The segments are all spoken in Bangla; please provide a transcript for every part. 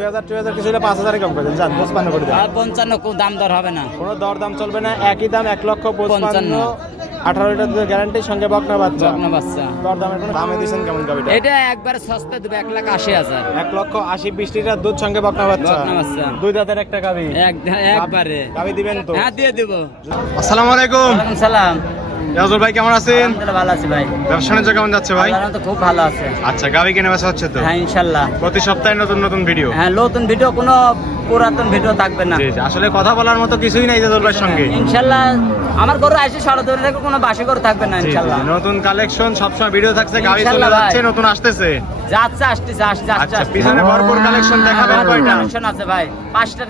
2000 কিছু হলে 5000 কম করে দেন, জান 55 করে দেন। আর 55 কোন দাম দর হবে না, কোনো দর দাম চলবে না, একই দাম 1,55,000, 18 লিটার দুধের গ্যারান্টি, সঙ্গে বকনা বাচ্চা। দর দামের কোনো দামে দিবেন কেমন গাবিটা? এটা একবার সস্তা দেবে 1,80,000। 1,80,000 20 লিটার দুধ, সঙ্গে বকনা বাচ্চা। দুই দাঁতের একটা গাবি একবারে। গাবি দিবেন তো? হ্যাঁ দিয়ে দেব। আসসালামু আলাইকুম। ওয়ালাইকুম সালাম। ইয়াজুল ভাই কেমন আছেন? আলহামদুলিল্লাহ ভালো আছি ভাই। ব্যবসা বাণিজ্য কেমন যাচ্ছে ভাই? আল্লাহর রহমতে খুব ভালো আছে। আচ্ছা, গাবি কিনে বেচা হচ্ছে তো? হ্যাঁ ইনশাআল্লাহ। প্রতি সপ্তাহে নতুন নতুন ভিডিও? হ্যাঁ নতুন ভিডিও, কোনো পুরাতন ভিডিও থাকবে না। জি জি, আসলে কথা বলার মতো কিছুই নাই ইয়াজুল ভাইয়ের সঙ্গে। ইনশাআল্লাহ আমার গরু আসে সরদরে থেকে কোনো বাসি গরু থাকবে না ইনশাআল্লাহ। নতুন কালেকশন সবসময় ভিডিও থাকছে, গাবি চলে ইনশাআল্লাহ যাচ্ছে, ভাই। নতুন আসতেছে। আসতেছে আচ্ছা, পিছনে ভরপুর কালেকশন দেখাবেন কয়টা? কালেকশন আছে ভাই, 5টা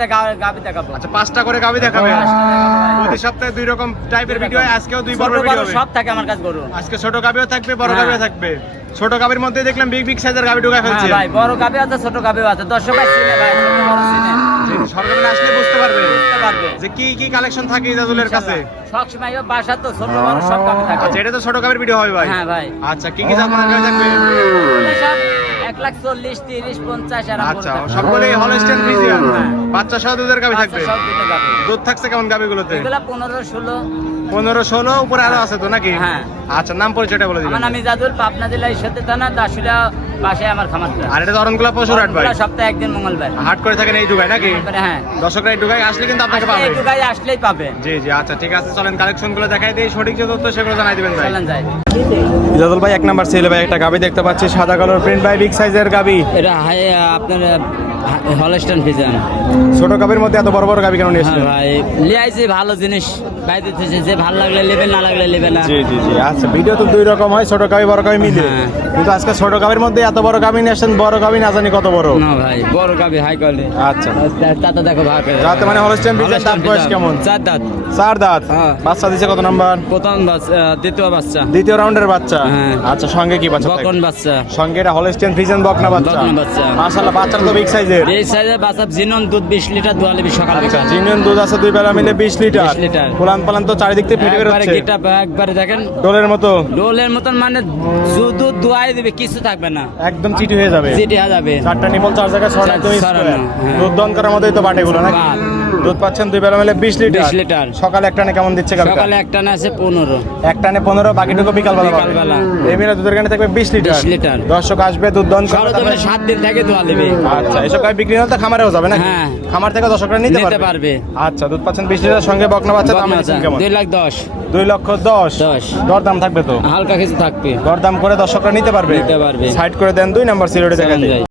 গাবি দেখাবো। আচ্ছা, 5টা করে গাবি দেখাবেন? 5টা দেখাবো ভাই। প্রতি সপ্তাহে দুই রকম টাইপের ভিডিও হয়, আজকেও দুই পর্বের ছোট ভিডিও বড় হবে। সব থাকে আমার কাছে গরু। আজকে ছোট গাবিও থাকবে, বড় হ্যাঁ। গাবিও থাকবে। ছোট গাবির মধ্যে দেখলাম বিগ বিগ সাইজের গাবি ঢুকায় হ্যাঁ ফেলছে। ভাই, বড় গাবি আছে, ছোট গাবিও আছে। দর্শক ভাই চিনে ভাই, ছোট বড় চিনে। সরকার আসলে বুঝতে পারবে বুঝতে পারবে যে কি কি কালেকশন থাকে ইজাজুলের কাছে। সব সময় বাসা তো ছোট বড় সব গাবি থাকে। আচ্ছা, এটা তো ছোট গাবির ভিডিও হবে ভাই? হ্যাঁ ভাই। আচ্ছা, কি কি জাত মানের গাবি থাকবে? সব 1,40,000, 30, 50 এরকম গরু আচ্ছা, থাকে। সবগুলোই হলস্টেইন ফ্রিজিয়ান। হ্যাঁ। বাচ্চা সহ দুধের গাবি থাকবে? সব দুটো গাবি। দুধ থাকছে কেমন গাবিগুলোতে? এগুলা 15, 16। 15, 16 উপরে আরো আছে তো নাকি? হ্যাঁ। আচ্ছা, নাম পরিচয়টা বলে দিবেন। আমার নাম ইজাজুল, পাবনা জেলা ঈশ্বরদী থানা, দাসুরা পাশে আমার খামারটা। আর এটা তো অরণকুলা পশুর হাট ভাই? সপ্তাহে একদিন মঙ্গলবার। হাট করে থাকেন এই দুগায় নাকি? হ্যাঁ, দর্শকরা এই দুগায় আসলে কিন্তু আপনাকে পাবে। একটু গায়ে আসলেই পাবে। জি জি, আচ্ছা ঠিক আছে, চলেন কালেকশন গুলো দেখাই দিই, সঠিক যে তথ্য সেগুলো জানাই দিবেন ভাই। চলেন যাই। ইজাজুল ভাই, 1 নাম্বার ছেলে ভাই একটা গাবি দেখতে পাচ্ছি, সাদা কালার প্রিন্ট ভাই, বিগ সাইজের গাবি। এটা হাই আপনার হলস্টাইন ফিজিয়ান। ছোট গাবির মধ্যে এত বড় বড় গাবি কেন নিয়ে হ্যাঁ এসেছেন? ভাই, লিয়াইছে ভালো জিনিস ভাই দিতেছে, যে ভালো লাগলে নেবে, না লাগলে নেবে না। জি জি জি, আচ্ছা, ভিডিও তো দুই রকম হয়, ছোট গাবি বড় গাবি মিলে। হ্যাঁ। কিন্তু আজকে ছোট গাবির মধ্যে এত বড় গাবি নিয়ে আসেন, বড় গাবি না জানি কত বড়। না ভাই, বড় গাবি হাই কোয়ালিটি। আচ্ছা, তাতে দেখো ভাগ যাতে মানে হলস্টেইন ফ্রিজিয়ান, দাঁত বয়স কেমন? 4 দাঁত। 4 দাঁত। হ্যাঁ। বাচ্চা দিছে কত নাম্বার? প্রথম দ্বিতীয় বাচ্চা। দ্বিতীয় রাউন্ডের বাচ্চা। হ্যাঁ। আচ্ছা, সঙ্গে কি বাচ্চা? বকন বাচ্চা। সঙ্গে এটা হলস্টেইন ফ্রিজিয়ান বকনা বাচ্চা। বকনা বাচ্চা। মাশাআল্লাহ, বাচ্চাটা তো বিগ সাইজের। এই সাইজে বাচ্চা জিনন দুধ 20 লিটার দুয়ালিবি সকাল আচ্ছা, বিকাল। জিনিয়ন দুধ আছে দুই বেলা মিলে 20 লিটার। 20 লিটার। পুলান পালান তো চারিদিক থেকে ফেটে বের একবারে হচ্ছে। গিটা একবারে দেখেন ডোলের মতো। ডোলের মতন, মানে শুধু দুয়াই দিবে, কিছু থাকবে না, একদম চিটি হয়ে যাবে। যেটি যাবে। 4টা নিপল 4 জায়গায় ছড়া একদম ছড়ানো, স্কয়ার। হ্যাঁ। দুধ দন করার মতোই তো বাটেগুলো নাকি? বাট। দুধ পাচ্ছেন দুই বেলা মিলে 20 লিটার। 20 লিটার। সকালে এক টানে কেমন দিচ্ছে গাবিটা? সকালে একটা না আছে 15। এক টানে 15, বাকিটুকু বিকালবেলা পাবে। বিকালবেলা। এই মিলে দুধের গানে থাকবে 20 লিটার। 20 লিটার। দর্শক আসবে, দুধ দন করবে, সরজমিনে তারপরে- 7 দিন থেকে দোয়া নেবে। আচ্ছা, এসব গাবি বিক্রি হলে তো খামারেও যাবে নাকি? হ্যাঁ। খামার থেকে দর্শকরা নিতে নিতে পারবে। পারবে। আচ্ছা, দুধ পাচ্ছেন 20 লিটার, সঙ্গে বকনা বাচ্চা। দাম দিচ্ছেন কেমন? 2,10,000। 2,10,000। 10। দরদাম থাকবে তো? হালকা কিছু থাকবে। দরদাম করে দর্শকরা নিতে পারবে। নিতে পারবে। সাইড করে দেন, 2 নাম্বার সিরিয়ালে দেখা চলেন যায়। যাই।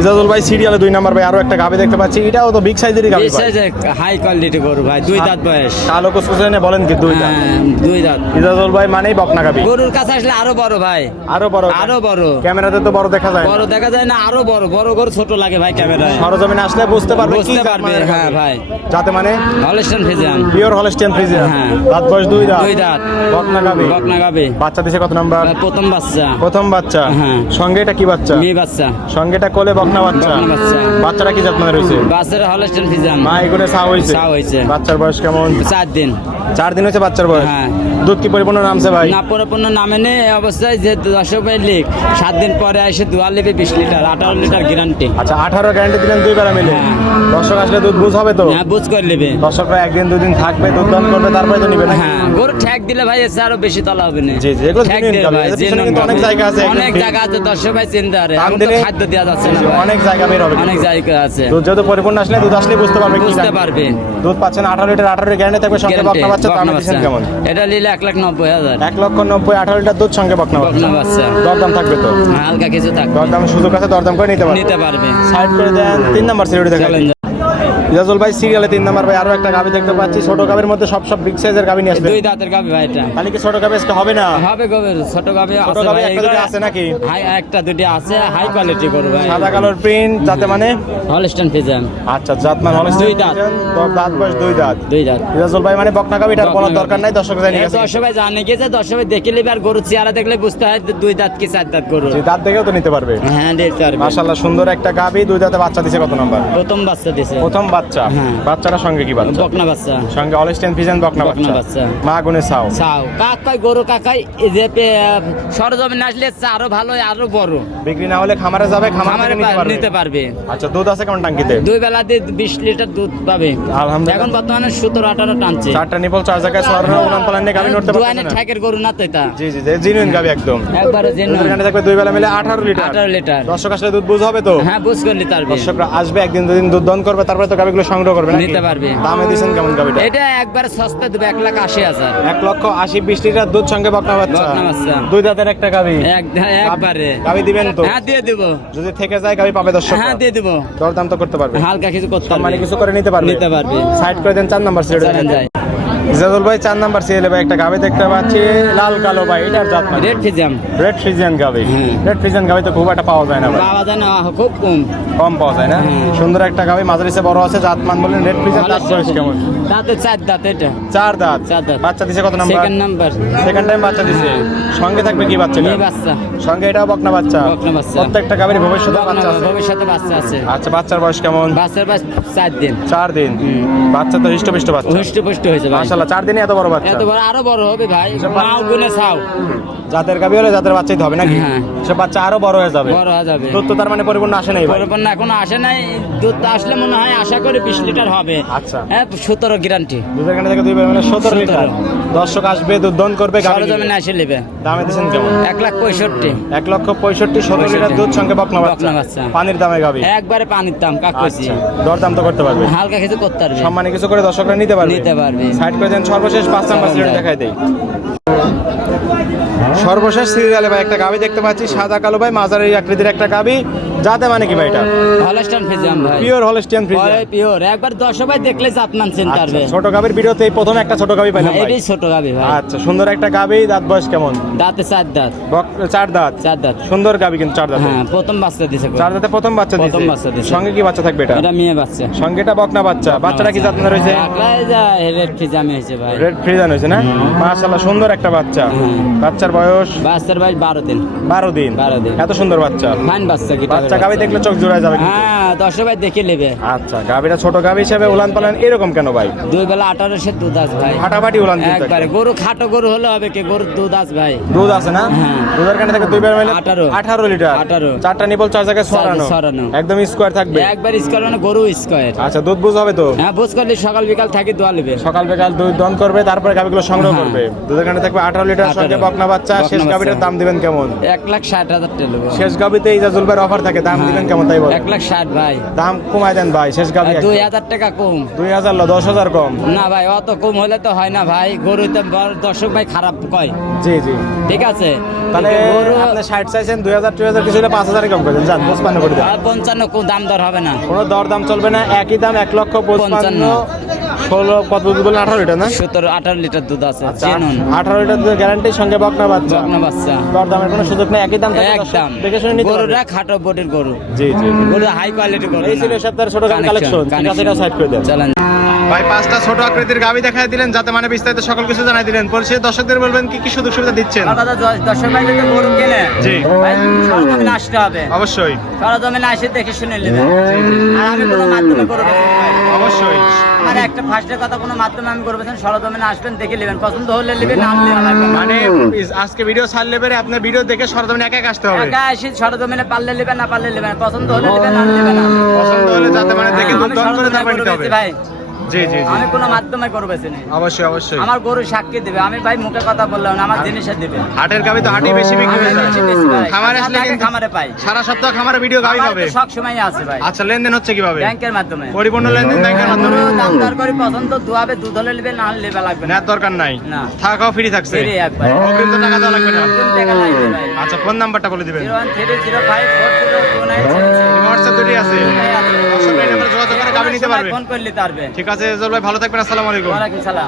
ইজাজুল ভাই, সিরিয়ালে 2 নাম্বার ভাই আরো একটা গাবি দেখতে পাচ্ছি, এটাও তো বিগ সাইজেরই গাবি এই ভাই। সাইজে হাই কোয়ালিটি গরু ভাই, 2 দাঁত বয়স। কালো কুচকুচে বলেন কি 2 দাঁত? হ্যাঁ, 2 দাঁত। ইজাজুল ভাই মানেই বকনা গাবি। গরুর কাছে আসলে আরো বড় ভাই, আরো বড়। আরো বড়। ক্যামেরাতে তো বড় দেখা যায় না। বড় দেখা যায় না, আরো বড়। বড় গরু ছোট লাগে ভাই ক্যামেরায়। সরজমিনে আসলে বুঝতে পারবে কি বুঝতে জাত পারবে। মানের হ্যাঁ গাবি। ভাই, যাতে মানে Holstein Friesian. Pure Holstein Friesian. হ্যাঁ। দাঁত বয়স 2 দাঁত। 2 দাঁত। বকনা গাবি। বকনা গাবে। বাচ্চা দিছে কত নাম্বার? প্রথম বাচ্চা। প্রথম বাচ্চা। হ্যাঁ। সঙ্গে এটা কি বাচ্চা? মেয়ে বাচ্চা। সঙ্গে এটা কোলে বকনা বাচ্চা। বকনা বাচ্চা। বাচ্চাটা কি জাত মানের হইছে? বাচ্চার হলস্টাইন ফিজিয়ান। মা এগুলো চা হইছে? চা হইছে। বাচ্চার বয়স কেমন? 4 দিন। 4 দিন হয়েছে বাচ্চার বয়স। হ্যাঁ। দুধ কি পরিপূর্ণ নামছে ভাই? না পরিপূর্ণ নামে নেই অবস্থায়, যে দর্শক ভাই লিখ 7 দিন পরে এসে দুয়া নেবে 20 লিটার, 18 লিটার গ্যারান্টি। আচ্ছা, 18 গ্যারান্টি দিলেন 2 বেলা মিলে। হ্যাঁ। দর্শক আসলে দুধ বুঝ হবে তো? হ্যাঁ, বুঝ করে নেবে। দর্শকরা 1 দিন 2 দিন থাকবে, দুধ দান করবে, তারপরে তো নিবে না? হ্যাঁ, গরু ঠ্যাক দিলে ভাই এসে আরো বেশি তলা হবে না। জি জি, এগুলো ঠ্যাক genuine দিলে গাভী। ভাই, এদের পিছনে genuine কিন্তু অনেক গাভী। জায়গা আছে, একদম অনেক ঠিক। জায়গা আছে, দর্শক ভাই চিন্তা করে। দাম এখন তো দিলে- খাদ্য দেওয়া যাচ্ছে না ভাই। অনেক জায়গা বের হবে। অনেক জায়গা আছে, দুধ যেহেতু পরিপূর্ণ আসলে দুধ আসলে বুঝতে পারবে কি বুঝতে গাভী। পারবে। দুধ পাচ্ছেন 18 লিটার, 18 গ্যারান্টি থাকবে, সঙ্গে Guarantee, বকনা বাচ্চা। দাম বকনা দিচ্ছেন বাচ্চা। কেমন? এটা নিলে 1,90,000। 1,90,000, 18 লিটার দুধ, সঙ্গে বকনা বকনা বাচ্চা। দরদাম থাকবে তো? হালকা কিছু থাকবে, দরদামের সুযোগ আছে, দরদাম করে নিতে পারবে। নিতে পারবে। সাইড করে দেন, 3 নাম্বার সিরিয়ালে দেখা চলেন যায়। ইজাজুল ভাই, সিরিয়ালে 3 নাম্বার ভাই আরো একটা গাভি দেখতে পাচ্ছি, ছোট গাভির মধ্যে সব বিগ সাইজের গাভি নিয়ে আসবে। 2 দাঁতের গাবি ভাই এটা। তাহলে কি ছোট গাভি আজকে হবে না? হবে গবের ছোট গাবি ছোট আছে গাভি ভাই, একটা দুটো আছে নাকি? হাই একটা দুটি আছে, হাই কোয়ালিটি গরু ভাই। সাদা কালোর প্রিন্ট, যাতে মানে? Holstein Friesian. আচ্ছা, জাত মান হলস্টেইন 2 দাঁত। ফ্রিজিয়ান, দাঁত বয়স 2 দাঁত। 2 দাঁত। ইজাজুল ভাই মানে বকনা গাভিটার বলার বকনা দরকার নাই, দর্শক জানি গেছে। দর্শক ভাই জানে গেছে, দর্শক ভাই দেখে নিবে, আর গরু চেহারা দেখলে বুঝতে হয় 2 দাঁত কি 4 দাঁত গরু। যে দাঁত দেখেও তো নিতে পারবে। হ্যাঁ, দেখতে পারবে। মাশাআল্লাহ, সুন্দর একটা গাভি, 2 দাঁতে বাচ্চা দিছে কত নাম্বার? প্রথম বাচ্চা দিছে। প্রথম বাচ্চা, হ্যাঁ। বাচ্চাটার সঙ্গে কি বাচ্চা? বকনা বাচ্চা। সঙ্গে অলস্টেইন ফ্রিজিয়ান বকনা বকনা বাচ্চা, বাচ্চা। মা গুনে চাও। চাও কাকাই গরু কাকাই এই যে সরজমিনে আসলে আরো ভালো আরো বড়। বিক্রি না হলে খামারে যাবে, খামারে খামারে নিতে পারবে। আচ্ছা, দুধ আছে কেমন টাঙ্কিতে? 2 বেলা দিয়ে 20 লিটার দুধ পাবে। আলহামদুলিল্লাহ। এখন বর্তমানে 17-18 টানছে। 4টা নিপল 4 জায়গায় সরানো উলান পালান নিয়ে গাবি নড়তে পারছে দুয়ানের না। ঠাকের গরু না তো এটা। জি জি, জিনুইন গাবি একদম। একবারে দুধের জেনুইন। কানে থাকবে 2 বেলা মিলে 18 লিটার। 18 লিটার। দর্শক আসলে দুধ বুঝ হবে তো? হ্যাঁ, বুঝ করলি তারবে। দর্শকরা আসবে একদিন দুদিন দুধ দন করবে, তারপরে তো গাবিগুলো সংগ্রহ করবে নাকি? নিতে পারবে। দামে দিছেন কেমন গাবিটা? এটা একবারে সস্তা দেবে 1,80,000। 1,80,20 লিটার দুধ সঙ্গে বকনা বাচ্চা। বকনা বাচ্চা। 2 দাঁতের একটা গাবি। একবারে। গাবি দিবেন তো? হ্যাঁ, দিয়ে দেব। যদি থেকে যায় গাবি পাবে দর্শক? হ্যাঁ, দিয়ে দেব। দরদাম তো করতে পারবে? হালকা কিছু করতে মানে পারবে। কিছু করে নিতে পারবে? নিতে পারবে। সাইড করে দেন 4 নাম্বার সিরিয়াল চলেন যাই। ইজাজুল ভাই 4 নাম্বার সিরিয়ালে ভাই একটা গাবি দেখতে পাচ্ছি, লাল কালো ভাই, এটার জাত মানে রেড ফিজাম। রেড ফ্রিজিয়ান গাবি। হুম। রেড ফ্রিজিয়ান গাবি তো খুব একটা পাওয়া যায় না ভাই, পাওয়া যায় না, খুব কম। কম পাওয়া যায় না। হুম। সুন্দর একটা গাবি, মাঝারিসে বড় আছে, জাত মান বলেন রেড ফ্রিজিয়ান। দাঁত বয়স কেমন? দাঁতে 4 দাঁত এটা। 4 দাঁত। 4 দাঁত। বাচ্চা দিছে কত number? Second number. Second time বাচ্চা দিছে। সঙ্গে থাকবে কি বাচ্চা? মেয়ে বাচ্চা। সঙ্গে এটাও বকনা বাচ্চা। বকনা বাচ্চা। প্রত্যেকটা গাবির ভবিষ্যতে বাচ্চা আছে। ভবিষ্যতে বাচ্চা আছে। আচ্ছা, বাচ্চার বয়স কেমন? বাচ্চার বয়স 4 দিন। 4 দিন। বাচ্চা তো হৃষ্টপুষ্ট বাচ্চা। হুষ্ট হয়েছে ভাই। মাশাআল্লাহ, 4 দিনে এত বড় বাচ্চা। এত বড় আরো বড় হবে ভাই। মাও গুনে চাও। জাতের গাবি হলে জাতের বাচ্চাই তো হবে নাকি? হ্যাঁ। সে বাচ্চা আরো বড় হয়ে যাবে। বড় হয়ে যাবে। দুধ তো তার মানে পরিপূর্ণ আসে নাই ভাই। পরিপূর্ণ এখনো আসে নাই। দুধ আসলে মনে হয় আশা করি 20 লিটার হবে। আচ্ছা। হ্যাঁ, 17 গ্যারান্টি। দুধের কানে থেকে 2 বেলা মানে 17 লিটার। দর্শক আসবে, দুধ দন করবে, গাবি নিবে। সরজমিনে আসে নেবে। দামে দিছেন কেমন? 1,65,000। 1,65,000 17 লিটার দুধ সঙ্গে বকনা বকনা বাচ্চা। বাচ্চা। পানির দামে গাবি। একবারে পানির দাম কাকুছি। আচ্ছা, দরদাম তো করতে পারবে? হালকা কিছু করতে পারবে। সম্মানে কিছু করে দর্শকরা নিতে পারবে? নিতে পারবে। সাইড করে দেন। সর্বশেষ 5 নাম্বার সিরিয়াল দেখাই দেই। সর্বশেষ সিরিয়ালে ভাই একটা গাবি দেখতে পাচ্ছি, সাদা কালো ভাই, মাঝারি আকৃতির একটা গাবি। যাতে মানে কি ভাই এটা? হলস্টাইন ফ্রিজিয়ান ভাই। Pure Holstein Friesian. ওরে পিওর। একবার 10 ভাই দেখলে জাত মানছেন পারবে। ছোট গাবির ভিডিওতে এই প্রথম একটা ছোট গাবি পাইলাম ভাই। এটাই ছোট গাবি ভাই। আচ্ছা, সুন্দর একটা গাবি। দাঁত বয়স কেমন? দাঁতে 4 দাঁত। 4 দাঁত। 4 দাঁত। সুন্দর গাবি কিন্তু 4 দাঁত। হ্যাঁ, প্রথম বাচ্চা দিছে। 4 দাঁতে প্রথম বাচ্চা প্রথম বাচ্চা দিছে। সঙ্গে কি বাচ্চা থাকবে এটা? এটা মেয়ে বাচ্চা। সঙ্গে এটা বকনা বাচ্চা। বাচ্চাটা কি জাত মানে রয়েছে? আকলাই যা রেড ফিজামে হয়েছে ভাই। রেড ফ্রিজিয়ান হয়েছে না? মাশাআল্লাহ, সুন্দর একটা বাচ্চা। হুম। বাচ্চার বয়স বাচ্চার বয়স 12 দিন। 12 দিন। 12 দিন। এত সুন্দর বাচ্চা। ফাইন বাচ্চা কি? বাচ্চা গাবি দেখলে চোখ জোড়ায় যাবে কিন্তু। হ্যাঁ, 10 ভাই দেখে নেবে। আচ্ছা, গাবিটা ছোট গাবি হিসেবে উলান পালান এরকম কেন ভাই? 2 বেলা 18 দুধ আছে ভাই। ফাটাফাটি উলান দিতে একবারে গরু খাটো গরু হলে হবে কি? গরুর দুধ আছে ভাই। দুধ আছে না? হ্যাঁ। দুধের কানে থেকে 2 বেলা মিলে 18 লিটার। 18 4টা নিপল 4 জায়গায় সরানো। সরানো। একদম স্কোয়ার থাকবে। একবার স্কোয়ার মানে গরু স্কোয়ার। আচ্ছা, দুধ বুঝ হবে তো? হ্যাঁ, বুঝ করলে সকাল বিকাল থাকি দোয়া নেবে। সকাল বিকাল দুধ দন করবে, তারপরে গাবিগুলো সংগ্রহ হ্যাঁ। করবে। দুধের কানে থাকবে 18 লিটার, 18 সঙ্গে বকনা বাচ্চা। বকনা শেষ বাচ্চা। গাবিটার দাম দিবেন কেমন? 1,60,000 টাকা নেবো। শেষ গাবিতে ইজাজুল ভাইয়ের অফার থাকে, দাম দিবেন কেমন তাই বলেন? 1,60,000 ভাই। দাম কমায় দেন ভাই, শেষ গাবি 2,000 টাকা কম। 2000 লো, 10,000 কম। না ভাই, অত কম হলে তো হয় না ভাই। গরু তো দর্শক ভাই খারাপ কয়। জি জি। ঠিক আছে, তাহলে গরু আপনি 60 চাইছেন, 2000 2000 কিছু হলে 5000 কম করে দেন। যান 55 করে দেন। 55 কোন দাম দর হবে না। কোনো দর দাম চলবে না, একই দাম। 1,55,000 16 কত দুধ বলেন? 18 লিটার না? 17-18 লিটার দুধ আছে। আচ্ছা, চেনুন 18 লিটার দুধের গ্যারান্টি, সঙ্গে বকনা বাচ্চা। বকনা বাচ্চা। দর দামের কোনো সুযোগ নেই, একই দাম থাকবে, দর্শক একদম। দেখে শুনে নিতে পারবে। গরুটা খাটো বডির গরু। জি জি। গরু হাই কোয়ালিটি গরু। এই ছিল সপ্তাহের ছোট গাবি কালেকশন। ঠিক আছে, এটা সাইড করে দেন। চলেন। ভাই 5টা ছোট আকৃতির গাবি দেখাই দিলেন, যাতে মানে বিস্তারিত সকল কিছু জানাই দিলেন। পরিশেষে দর্শকদের বলবেন কি কি সুযোগ সুবিধা দিচ্ছেন? দর্শক ভাই যদি গরু কিনে, জি। ভাই সরজমিনে আসতে হবে। অবশ্যই সরজমিনে আসে দেখে শুনে নেবে। আর আমি কোনো মাধ্যমে গরু বেচি না ভাই। অবশ্যই। আমার একটা ফার্স্টের কথা, কোনো মাধ্যমে আমি গরু বেচি না। সরজমিনে আসবেন, দেখে নেবেন, পছন্দ হলে নেবেন, না হলে লাগবে না। মানে আজকে ভিডিও ছাড়লে পরে আপনার ভিডিও দেখে সরজমিনে একা একা আসতে হবে। একা আসি, সরজমিনে পারলে নেবেন, না পারলে নেবেন, পছন্দ হলে নেবেন, না হলে নেবেন না। পছন্দ হলে যাতে মানে দেখে আমি দুধ দন করে সরজমিনে তারপর গরু নিতে হবে। বেচি ভাই। জি জি জি। আমি কোনো মাধ্যমে গরু বেচি না। অবশ্যই অবশ্যই। আমার গরু সাক্ষী দিবে। আমি ভাই মুখে কথা বললাম না, আমার জিনিসে দিবে। হাটের গাবি তো হাটেই বেশি বিক্রি হয়ে যায়। বেশি বেশি ভাই। খামারে আসলে আমি কিন্তু খামারে পাই। সারা সপ্তাহ খামারে ভিডিও গাবি আমার পাবে। তো সব সময় আছে ভাই। আচ্ছা, লেনদেন হচ্ছে কিভাবে? ব্যাংকের মাধ্যমে। পরিপূর্ণ লেনদেন ব্যাংকের মাধ্যমে। গরু দাম দর করে পছন্দ দুয়াবে, দুধ হলে নেবে, না হলে নেবে লাগবে না। নেওয়ার দরকার নাই, না। থাকাও ফ্রি থাকছে। ফ্রি একবার। অগ্রিম তো টাকা দেওয়া লাগবে না। অগ্রিম টাকা লাগবে ভাই। আচ্ছা, ফোন নাম্বারটা বলে দিবেন। 01305402976 হোয়াটসঅ্যাপ দুটি আছে, দর্শক এই নাম্বারে যোগাযোগ করে গাবি নিতে পারবে। ফোন করলে পারবে। ঠিক আছে, এজল ভাই ভালো থাকবেন। আসসালামু আলাইকুম। ওয়ালাইকুম সালাম।